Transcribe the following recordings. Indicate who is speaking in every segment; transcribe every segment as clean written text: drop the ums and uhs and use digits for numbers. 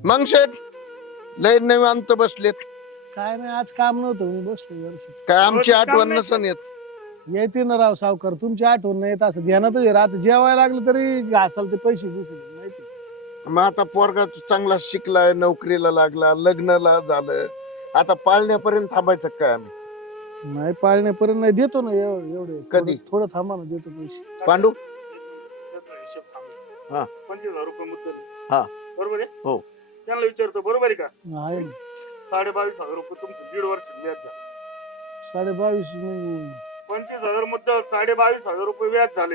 Speaker 1: मग शेठ लय निवांत बसलेत.
Speaker 2: काय नाही आज काम नव्हतं मी बसलो जरासं.
Speaker 1: काय आमची
Speaker 3: रोजच काम
Speaker 1: आठवण
Speaker 3: नाही
Speaker 1: नसन येत.
Speaker 2: येते ना राव सावकार तुमची आठवण नाही येत असं ध्यानातच आहे. रात जेवायला लागलं तरी घासाल ते पैसे दिसले माहिती.
Speaker 1: मग आता पोरगा चांगला शिकलाय, नोकरीला लागला, लग्नाला झालं, आता पाळण्यापर्यंत थांबायचं काय आम्ही?
Speaker 2: नाही पाळण्यापर्यंत नाही देतो ना एवढे
Speaker 1: कधी?
Speaker 2: थोडं थांबा ना देतो पैसे.
Speaker 1: पांडू
Speaker 3: त्याचा हिशोब सांगू.
Speaker 1: हा.
Speaker 3: 25,000 रुपये मुद्दल.
Speaker 1: हा.
Speaker 3: बरोबर आहे.
Speaker 1: हो.
Speaker 3: त्यांना विचारतो बरोबर आहे का?
Speaker 2: आहे ना
Speaker 3: 22,500 रुपये तुमचं 1.5 वर्ष व्याज झालं.
Speaker 2: 22.5 म्हणजे
Speaker 3: 25,000 मुद्दल 22,500 रुपये व्याज झाले.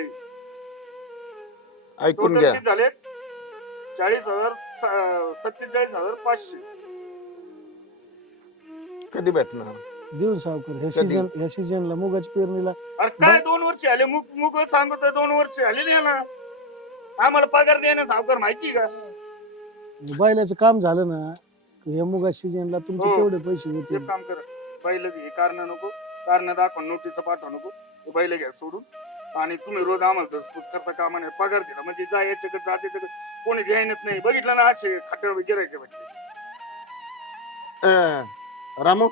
Speaker 1: ऐकून
Speaker 3: टोटल
Speaker 1: घ्या.
Speaker 3: किती झाले? 40,000 47,500.
Speaker 1: कधी भेटणार?
Speaker 2: देऊन सावकार
Speaker 1: कधी?
Speaker 2: ह्या सीजनला मुगाच्या पेरणीला
Speaker 3: अरे काय 2 वर्ष आले मुग सांगतोय 2 वर्ष आले नाही ना. आम्हाला पगार देणं सावकार माहिती का?
Speaker 2: बैलाचं काम झालं ना या मुगा सीजनला तुमचे
Speaker 3: हो.
Speaker 2: तेवढे पैसे होते.
Speaker 3: एक काम करा, बैल हे कारण नको, कारण दाखवा, नोटीस पाठवा नको, हे बैल घ्या सोडून. आणि तुम्ही रोज आम्हाला धसपूस करता कामा नाही, पगार दिला म्हणजे जा याच्याकडे जा त्याच्याकडे, कोणी घ्यायनच नाही. बघितलं ना असे खट्टर गिरायके भेटले.
Speaker 1: रामू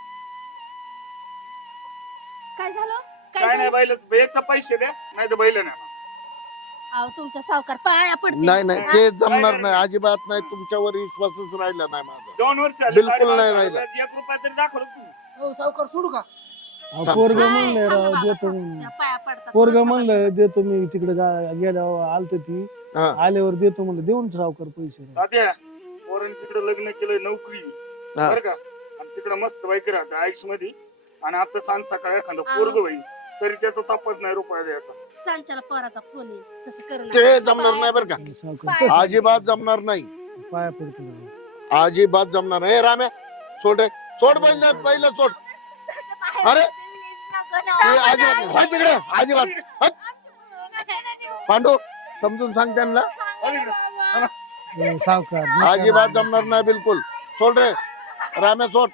Speaker 4: काय झालं
Speaker 3: काय नाही, बैल एक तर पैसे द्या, नाही तर बैल नाही.
Speaker 4: अहो तुमच्या सावकार पाया पडते.
Speaker 1: नाही नाही ते जमणार
Speaker 3: नाही,
Speaker 1: नाही, अजिबात नाही. तुमच्यावर विश्वासच राहिला नाही माझा.
Speaker 3: 2 वर्ष आले,
Speaker 1: बिलकुल नाही
Speaker 3: 22,000
Speaker 1: राहिला.
Speaker 3: 1 रुपया तरी दाखवलं तुम्ही.
Speaker 5: हो सावकार सोडू का?
Speaker 2: पोरग
Speaker 4: काय?
Speaker 2: म्हणलंय
Speaker 4: थांबा
Speaker 2: राव
Speaker 4: बाबा,
Speaker 2: देतो
Speaker 4: थांबा.
Speaker 2: म्हणून.
Speaker 4: त्या पाया पडतात.
Speaker 2: पोरग
Speaker 4: थांबा.
Speaker 2: म्हणलंय देतो मी तिकडे गेल्यावर आलत ती
Speaker 1: हा.
Speaker 2: आल्यावर देतो म्हणलं देऊन सावकार पैसे.
Speaker 3: तात्या पोरांनी तिकडे लग्न केलंय, नोकरी
Speaker 1: हा.
Speaker 3: बरं का, आणि तिकडे मस्त बाईक राहते आयुष मध्ये. आणि आता सांज सकाळी एखादं
Speaker 4: हा.
Speaker 3: पोरग होईल तरी त्याचा तपास नाही रुपया द्यायचा.
Speaker 4: सांच्याला पोराचा फोन येईल तसं करेल.
Speaker 1: ते जमणार नाही बरं का,
Speaker 2: सावकार
Speaker 4: पाय-
Speaker 2: तसं
Speaker 1: अजिबात जमणार नाही,
Speaker 2: पाया पडतो ना.
Speaker 1: अजिबात जमणार नाही. राम्या सोड रे, सोड पहिलं सोड. अरे ते अजिबात हाय तिकडे, अजिबात हट. पांडू समजून सांग त्यांना,
Speaker 2: हो, सावकार नका
Speaker 1: अजिबात
Speaker 2: ना.
Speaker 1: जमणार नाही बिलकुल. सोड रे राम्या, सोड.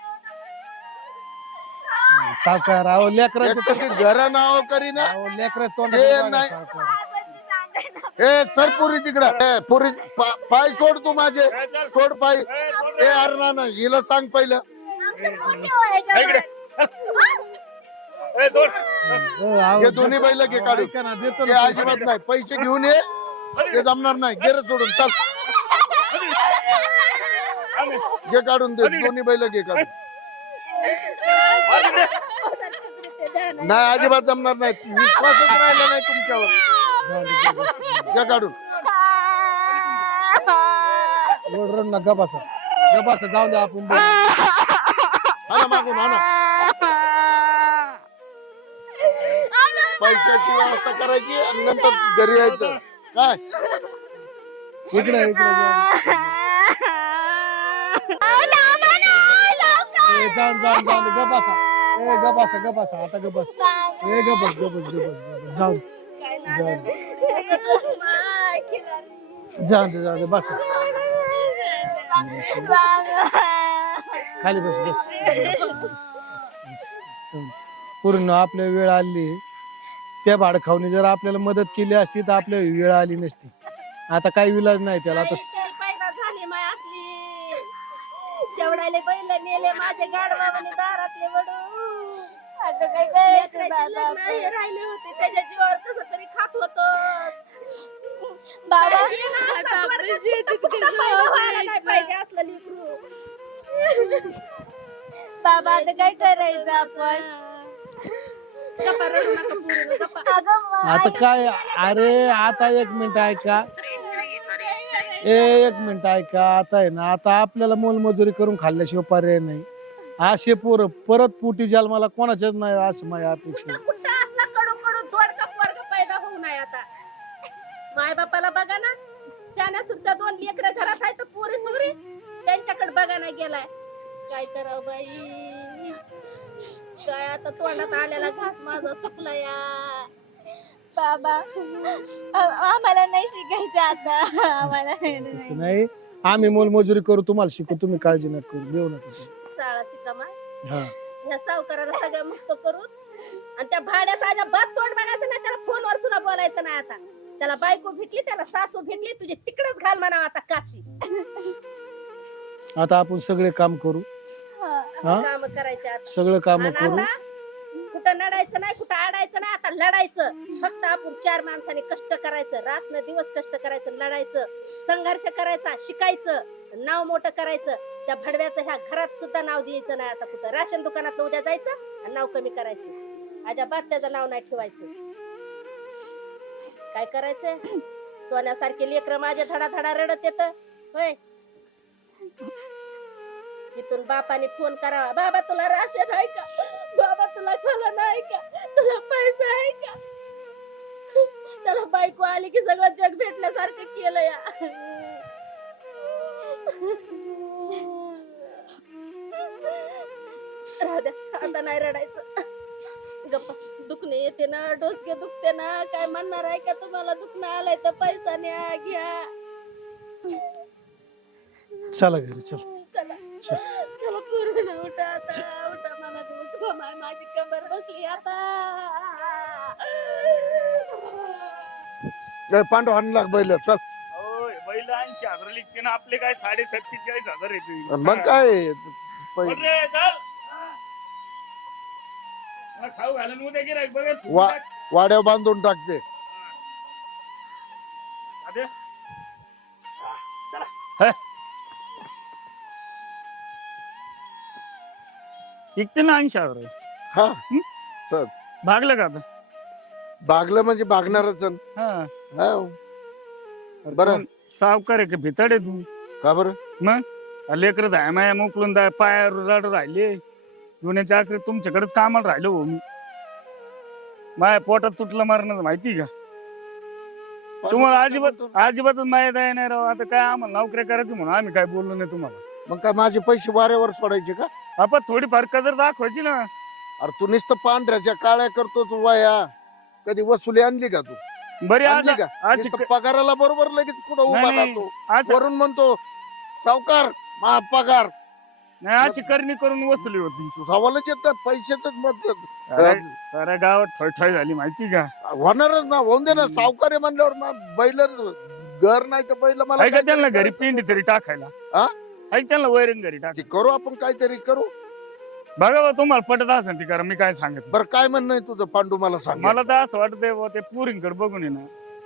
Speaker 2: सावकार अहो
Speaker 1: एक
Speaker 2: लेकराचं
Speaker 1: तर ते घर नाव करी ना.
Speaker 2: अहो लेकरा तोंड
Speaker 1: ते नाही. ए सर पुरी तिकडं, ए पुरी पाय सोड तू माझे, सोड पाय. ए अरे ना हिला सांग पहिलं.
Speaker 3: ए, सोड.
Speaker 1: हे दोन्ही बैल घे काढून.
Speaker 2: देतो
Speaker 1: ते
Speaker 2: ना
Speaker 1: अजिबात नाही, पैसे घेऊन ये, ते जमणार नाही. गेर सोडून चल,
Speaker 3: आम्ही-
Speaker 1: घे काढून दे, दोन्ही बैल घे काढून. नाही अजिबात जमणार नाही, विश्वासच राहिला नाही तुमच्यावर. घे काढून.
Speaker 2: रड ना गपासा गपासा जाऊन द्या आपण बोलू.
Speaker 1: हा ना मागून, हा ना. पैशाची व्यवस्था करायची आणि नंतर घरी यायचं काय.
Speaker 2: इकडे इकडे जाऊन जाऊन जाऊन गपासा. ए गपासा गपासा आता गपास. ए गपस गपस गपस जाऊन जाऊन दे बस खाली बस बस. पूर्ण आपल्या वेळ आली. त्या भाडखावनी जर आपल्याला मदत केली असती तर आपल्या वेळ आली नसती. आता काही विलाज नाही त्याला. आता
Speaker 4: पैदा झाली माय असली जेवढाले बैल नेले माझे गाडवाने दारातले वडू.
Speaker 6: आता काय करायचं
Speaker 4: लेकराचे
Speaker 6: बाबा?
Speaker 4: लग्न हे राहिले होते त्याच्या जीवावर कसं तरी खात होतो.
Speaker 6: बाबा
Speaker 4: काही येणं असतं, थोडं पैदा व्हायला नाही पाहिजे असलं लेकरू.
Speaker 6: बाबा आता काय करायचं आपण?
Speaker 4: गप्पा रडू नका पोरीनो, गप्पा.
Speaker 6: अगं मा-
Speaker 2: आता काय अरे आता एक मिनिट ऐका. एक मिनिट ऐका. आता आहे ना आता आपल्याला मोलमजुरी करून खाल्ल्याशिवाय पर्याय नाही. असे पोरं परत पोटी जन्माला कोणाच्याच नाही असं माझ्या अपेक्षा आहे.
Speaker 4: कुठं असला कडू कडू दोडका पोरगा पैदा होऊ नये. आता माय बापाला बघा ना, शाण्या सुद्धा 2 लेकरं घरात आहे तर पोरी सुरी त्यांच्याकडे बघा ना गेलाय. काय करावं बाई, काय आता तोंडात आलेला घास माझा सुकला या.
Speaker 6: बाबा आम्हाला नाही शिकायचं आता. आम्हाला
Speaker 2: तसं नाही, आम्ही मोलमजुरी करू, तुम्हाला शिकू, तुम्ही काळजी नका करू, देऊ नका तुम्ही.
Speaker 4: शाळा शिकामा
Speaker 2: हा
Speaker 4: ह्या सावकाराला सगळं मुक्त करू. आणि त्या भाड्याचा अजिबात तोंड बघायचं नाही, त्याला फोनवर सुद्धा बोलायचं नाही. आता त्याला बायको भेटली, त्याला सासू भेटली, तुझी तिकडच घाल म्हणावं आता काशी.
Speaker 2: आता आपण सगळे काम करू. हा
Speaker 4: काम करायचे आता.
Speaker 2: सगळं काम
Speaker 4: आणि
Speaker 2: करू.
Speaker 4: आता कुठं नडायचं नाही, कुठं आडायचं नाही, आता लढायचं. फक्त आपण 4 माणसांनी कष्ट करायचं, रात्र दिवस कष्ट करायचं, लढायचं, संघर्ष करायचा, शिकायचं, नाव मोठं करायचं. त्या भडव्याचं ह्या घरात सुद्धा नाव द्यायचं नाही. आता कुठं राशन दुकानात उद्या जायचं आणि नाव कमी करायचं. अजिबात त्याचं नाव नाही ठेवायचं. काय करायचंय? सोन्यासारखे लेकरं माझे धडा धडा रडत येत होय. इथून बापाने फोन करावा, बाबा तुला राशन आहे का, बाबा तुला खाला नाही का, तुला पैसा आहे का. त्याला बायको आली की सगळं जग भेटल्यासारखं केलं या. राहू द्या, आता नाही रडायचं. गप्पा. दुखणे येते ना, डोसके दुखते ना, काय म्हणणार आहे का तुम्हाला? दुखणं आलंय तर पैसा न्या, घ्या.
Speaker 2: चला घरी चल.
Speaker 4: चला चला पूर्ण उठा आता, उठा मला उठवा, माझी कंबर बसली आता.
Speaker 1: पांडू हाण लाग बैल चल.
Speaker 3: होय, बैल 80,000 लिखते ना, आपले काय 47,000 येते.
Speaker 1: मग काय
Speaker 3: बोल रे, चल. मला खाऊ घालून उद्या गिराईक बघत
Speaker 1: वाड्यावर बांधून टाकते.
Speaker 3: इकते ना 80,000.
Speaker 1: हा सर
Speaker 3: भागलं का आता?
Speaker 1: भागलं म्हणजे भागणारच आहे.
Speaker 3: हा.
Speaker 1: हा. बरं.
Speaker 3: सावकार आहे का भितड आहे तू?
Speaker 1: का बरं?
Speaker 3: मग लेकर जाय माया मोकलून जाय, पायावर रड राहिले. जुन्याच्या आखरी तुमच्याकडेच कामाला राहिलो हो मी. माया पोटात तुटलं मारणं माहिती का तुम्हाला? अजिबातच माहित आहे नाही राव. आता काय आम्हाला नोकऱ्या करायचं म्हणून आम्ही काय बोललो नाही तुम्हाला.
Speaker 1: मग काय माझे पैसे वाऱ्यावर सोडायचे का?
Speaker 3: आपण थोडीफार कदर दाखवायची ना.
Speaker 1: अरे तू नुसतं पांढऱ्याच्या काळ्या करतो तू वाया. कधी वसुली आणली का तू?
Speaker 3: बरी
Speaker 1: आणली का?
Speaker 3: अशी
Speaker 1: नुसतं पगाराला बरोबर लगेच पुढे उभा
Speaker 3: नाही,
Speaker 1: राहतो.
Speaker 3: असं-
Speaker 1: वरून म्हणतो सावकार मा पगार.
Speaker 3: नाही, अशी करणी करून वसुली होती.
Speaker 1: सवालच येत पैशाच मत
Speaker 3: साऱ्या गावात ठळठळ झाली माहिती का?
Speaker 1: होणारच ना. होऊन दे ना. सावकार आहे म्हणल्यावर ना बैल घर नाही तर बैल मला
Speaker 3: ऐका
Speaker 1: काहीतरी
Speaker 3: त्यांना घरी
Speaker 1: करायचं.
Speaker 3: पिंडी तरी टाकायला.
Speaker 1: हा?
Speaker 3: ऐक त्यांना वैरण घरी टाक.
Speaker 1: ते करू आपण काहीतरी करू.
Speaker 3: बघा बा, तुम्हाला पटत असेल ती करा, मी काय सांगत
Speaker 1: बरं काय म्हणणं आहे तुझं पांडू मला सांग.
Speaker 3: मला तर असं वाटतंय बुवा, ते पुरींकडे बघून ये ना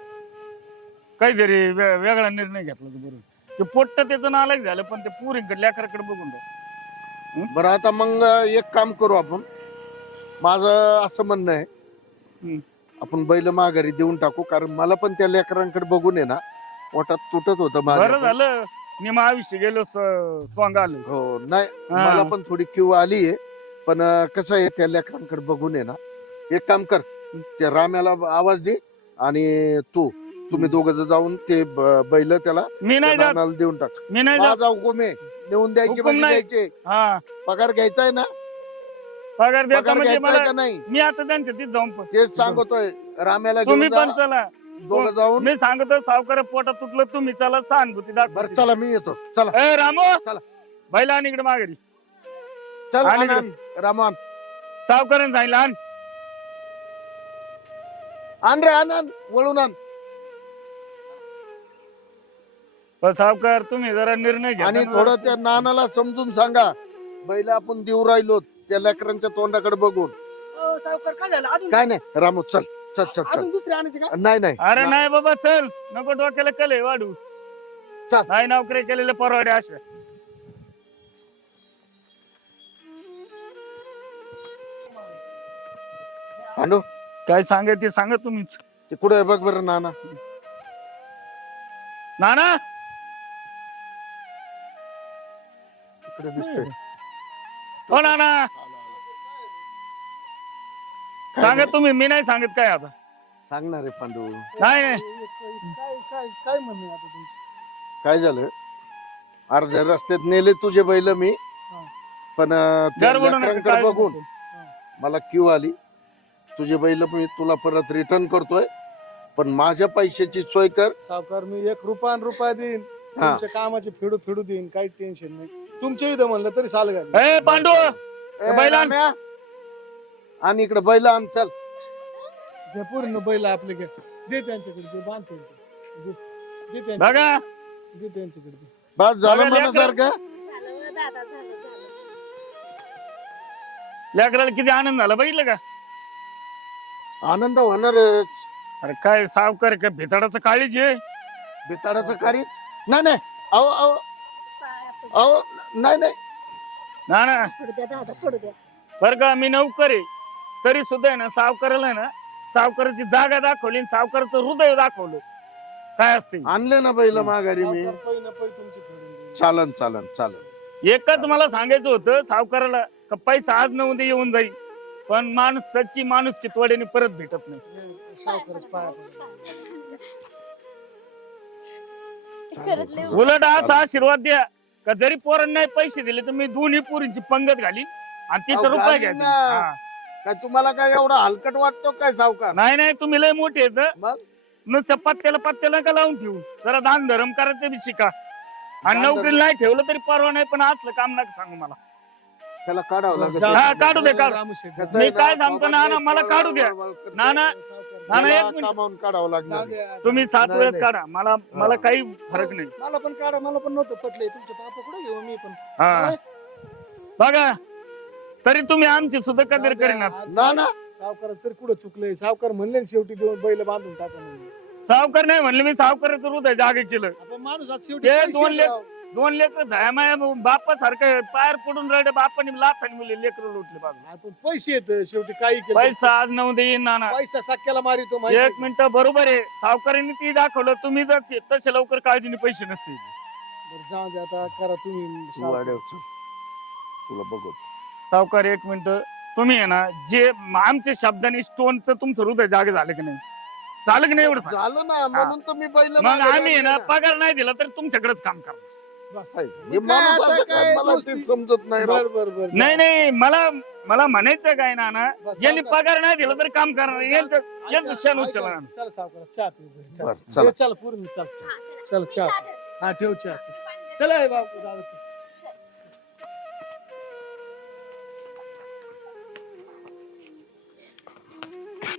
Speaker 3: काहीतरी वेगळा निर्णय घेतला तर बरोबर. ते पोट्ट त्याचं नालायक झालं, पण ते पुरींकडे लेकराकडे बघून द्या.
Speaker 1: बरं आता मग एक काम करू आपण. माझं असं म्हणणं आहे
Speaker 3: हम्म.
Speaker 1: आपण बैल माघारी देऊन टाकू. कारण मला पण त्या लेकरांकडे बघून आहे ना पोटात तुटत होतं माझ्या
Speaker 3: बरं
Speaker 1: पण.
Speaker 3: झालं मी आयुष्य गेलो स्वांग आलो.
Speaker 1: हो नाही
Speaker 3: हा.
Speaker 1: मला पण थोडी किव आली आहे. पण कसं आहे त्या लेकरांकडे बघून आहे ना एक काम कर. त्या राम्याला आवाज दे आणि तुम्ही दोघं जाऊन ते बैल त्याला
Speaker 3: मी नाही
Speaker 1: त्या
Speaker 3: जात,
Speaker 1: नानाला देऊन टाक.
Speaker 3: मी नाही जात.
Speaker 1: माझा हुकूम आहे. नेऊन द्यायचे
Speaker 3: हुकूम
Speaker 1: म्हणजे
Speaker 3: नाही.
Speaker 1: द्यायचे.
Speaker 3: हा,
Speaker 1: पगार घ्यायचा आहे ना?
Speaker 3: पगार द्यायचा
Speaker 1: पगार
Speaker 3: म्हणजे
Speaker 1: घ्यायचा आहे
Speaker 3: मला
Speaker 1: का नाही?
Speaker 3: मी आता त्यांच्या तिथे जाऊन
Speaker 1: तेच सांगतोय. राम्याला
Speaker 3: तुम्ही
Speaker 1: घेऊन
Speaker 3: पण
Speaker 1: जा.
Speaker 3: चला.
Speaker 1: दोघं जाऊन.
Speaker 3: मी सांगतो सावकार पोटात तुटलं, तुम्ही चला सहानुभूती
Speaker 1: बरं
Speaker 3: दाखवा.
Speaker 1: चला मी येतो. चला
Speaker 3: ए रामो,
Speaker 1: चला.
Speaker 3: बैला आणि इकडे माघारी.
Speaker 1: चल
Speaker 3: आणि
Speaker 1: आनंद, रामान
Speaker 3: सावकारांनी सांगितलं आण.
Speaker 1: आण रे आनंद वळून आण.
Speaker 3: पण सावकार तुम्ही जरा निर्णय घ्या.
Speaker 1: आणि थोडं त्या नानाला समजून सांगा बैल आपण देऊ राहिलो त्या लेकरांच्या तोंडाकडे बघून.
Speaker 5: सावकार काय झालं अजून?
Speaker 1: काय नाही रामू चल चल चल चल.
Speaker 5: अजून दुसरे आणायचे का?
Speaker 1: नाही नाही
Speaker 3: अरे नाही बाबा चल, नको डोक्याला कले वाढू.
Speaker 1: चल.
Speaker 3: नाही नोकरी केलेले परवडे अशा.
Speaker 1: पांडू
Speaker 3: काय सांगायचं ते सांगा तुम्हीच.
Speaker 1: ते कुठे आहे बघ बरं नाना.
Speaker 3: नाना
Speaker 1: इकडे दिसतोय.
Speaker 3: हो नाना सांगा तुम्ही, मी नाही सांगत काय आता.
Speaker 1: सांगणार आहे पांडू.
Speaker 3: नाही नाही
Speaker 2: काय काय काय म्हणणं आहे आता तुमचं?
Speaker 1: काय झालं अर्ध्या रस्त्यात नेले तुझे बैल मी.
Speaker 2: हा.
Speaker 1: पण त्या
Speaker 3: गडबडू नका,
Speaker 1: लेकरांकडे
Speaker 3: काय
Speaker 1: बघून
Speaker 2: हा.
Speaker 1: मला क्यू आली. तुझे बैल मी तुला परत रिटर्न करतोय. पण माझ्या पैशाची सोय कर.
Speaker 2: सावकार मी 1 रुपया देईन.
Speaker 1: हा.
Speaker 2: तुमच्या कामाची फेडू देईन. काही टेन्शन नाही. तुमच्या इथं म्हणलं तरी चाल घाल.
Speaker 3: ए पांडू
Speaker 1: ए,
Speaker 3: बैल आण.
Speaker 1: राम्या, आणि इकडे बैल आण चल.
Speaker 2: घ्या पूर्ण बैल आपले घ्या. दे त्यांच्याकडे दे बांधते. दे त्यांच्या-
Speaker 3: बघा
Speaker 2: दे त्यांच्याकडे दे.
Speaker 1: बस झालं
Speaker 3: बघा,
Speaker 1: मनासारखं.
Speaker 4: झालं दादा झालं.
Speaker 3: लेकराला किती आनंद झाला बघितलं का?
Speaker 1: आनंद होणारच.
Speaker 3: अरे काय सावकार काय भिताडाचं काळीच आहे.
Speaker 1: बेताडाचं कार्य नाही नाही. अहो अहो
Speaker 4: पाया पड.
Speaker 1: अहो नाही नाही.
Speaker 3: ना ना
Speaker 4: पडू द्या दादा पडू द्या.
Speaker 3: बर का मी नौकर आहे तरी सुद्धा आहे ना सावकाराला आहे ना सावकाराची जागा दाखवली आणि सावकाराचं हृदय दाखवलं काय असते.
Speaker 1: आणले ना पहिलं माघारी मी.
Speaker 2: सावकार पै ना पै तुमची फोडून देईल.
Speaker 1: चालन चालन चालन.
Speaker 3: एकच मला सांगायचं होतं सावकाराला का पैसा आज न उद्या येऊन जाईल पण माणसाची माणुसकी तोड्याने परत भेटत नाही.
Speaker 2: सावकारच पाया पडा.
Speaker 6: खरंच लय
Speaker 3: उलट असा आशीर्वाद द्या का जरी पोरांना नाही पैसे दिले तर मी दोन्ही पोरींची पंगत घालीन आणि तिथं
Speaker 1: अहो,
Speaker 3: रुपये
Speaker 1: घालीन
Speaker 3: घ्यायचे.
Speaker 1: ना.
Speaker 3: हा.
Speaker 1: काय तुम्हाला काय एवढा हलकट वाटतो काय सावकार?
Speaker 3: नाही नाही तुम्ही लय मोठे आहेत
Speaker 1: मग
Speaker 3: नुसतं पत्त्याला का लावून ठेवू जरा दान धर्म करायचं बी शिका आणि
Speaker 1: दान
Speaker 3: नोकरीला नाही ठेवलं तरी परवा नाही पण असलं काम नका सांगू मला.
Speaker 1: त्याला काढावं लागत.
Speaker 3: हा, काढू दे, काढू.
Speaker 2: रामू शेठ,
Speaker 1: त्याचं
Speaker 3: मी
Speaker 1: आहे ना,
Speaker 3: काय सांगतो ना,
Speaker 1: बाबा,
Speaker 3: ना, मला काढू द्या.
Speaker 1: वळवळ
Speaker 3: ना ना
Speaker 2: सावकार,
Speaker 3: ना,
Speaker 1: त्याला
Speaker 3: एक मिनिट.
Speaker 1: कामावून काढावं
Speaker 2: जाऊ
Speaker 1: लागणार.
Speaker 2: द्या.
Speaker 3: तुम्ही 7
Speaker 1: नाही,
Speaker 3: वेळेस
Speaker 1: नाही.
Speaker 3: काढा मला काही फरक नाही.
Speaker 5: मला पण काढा, मला पण नव्हतं पटलंय. तुमच्या पापा कुठे घेऊ मी पण.
Speaker 3: हा बघा तरी तुम्ही आमची सुद्धा कदर
Speaker 2: जाऊ द्या.
Speaker 3: करीनात.
Speaker 2: आज
Speaker 1: ना ना.
Speaker 2: सावकार तर कुठं चुकलंय? सावकार म्हणले ना शेवटी दोन बैल बांधून टाका म्हणून.
Speaker 3: सावकार नाही म्हणले मी सावकार करू द्या जागे केलं.
Speaker 2: आपण माणूस आज शेवटी
Speaker 3: ते
Speaker 2: पैसे
Speaker 3: दोन लेक-
Speaker 2: द्यावं.
Speaker 3: 2 लेकर धायमाया बाप्पा सारखं पायर पडून राहिले बापाने लाथाने मुले लेकर लुटले बाजू.
Speaker 2: आपण पैसे येत शेवटी काही केलं.
Speaker 3: पैसा आज न उद्या येईन नाना.
Speaker 2: पैसा साक्याला मारितो माहिती
Speaker 3: एक मिनिट बरोबर आहे सावकारांनी ती दाखवलं तुम्ही जर तसे लवकर काळजीने पैसे नसतील.
Speaker 2: बरं, जाऊ दे आता करा तुम्ही
Speaker 1: तू
Speaker 2: सावकार.
Speaker 1: वाढव चल. तुला बघू.
Speaker 3: सावकार एक मिनिट तुम्ही आहे ना जे आमच्या शब्दाने स्टोनचं तुमचं हृदय जागे झालं की नाही झालं की नाही एवढं सांगा.
Speaker 1: झालं ना म्हणून तर मी पहिलं
Speaker 3: मग आम्ही आहे ना पगार नाही दिला तर तुमच्याकडेच काम करणार.
Speaker 2: बस.
Speaker 1: हे
Speaker 2: मी काय
Speaker 1: माणूस
Speaker 2: आता
Speaker 1: असं
Speaker 2: काय
Speaker 1: काय मला
Speaker 2: गोष्टी-
Speaker 1: ते समजत नाही राव.
Speaker 2: बर बर बर
Speaker 3: नाही नाही मला म्हणायचं काय नाना
Speaker 2: बस,
Speaker 3: यांनी
Speaker 2: सावकार.
Speaker 3: पगार नाही दिला तर काम करणार यांचं शेण उचलणार.
Speaker 2: चल सावकार चहा पिऊ घरी चल.
Speaker 1: बरं, चला.
Speaker 2: चल पूर्ण चल
Speaker 4: हा,
Speaker 2: चल, चहा.
Speaker 4: चहा.
Speaker 2: हा ठेव चहा चल. चला हे बाबू दादा.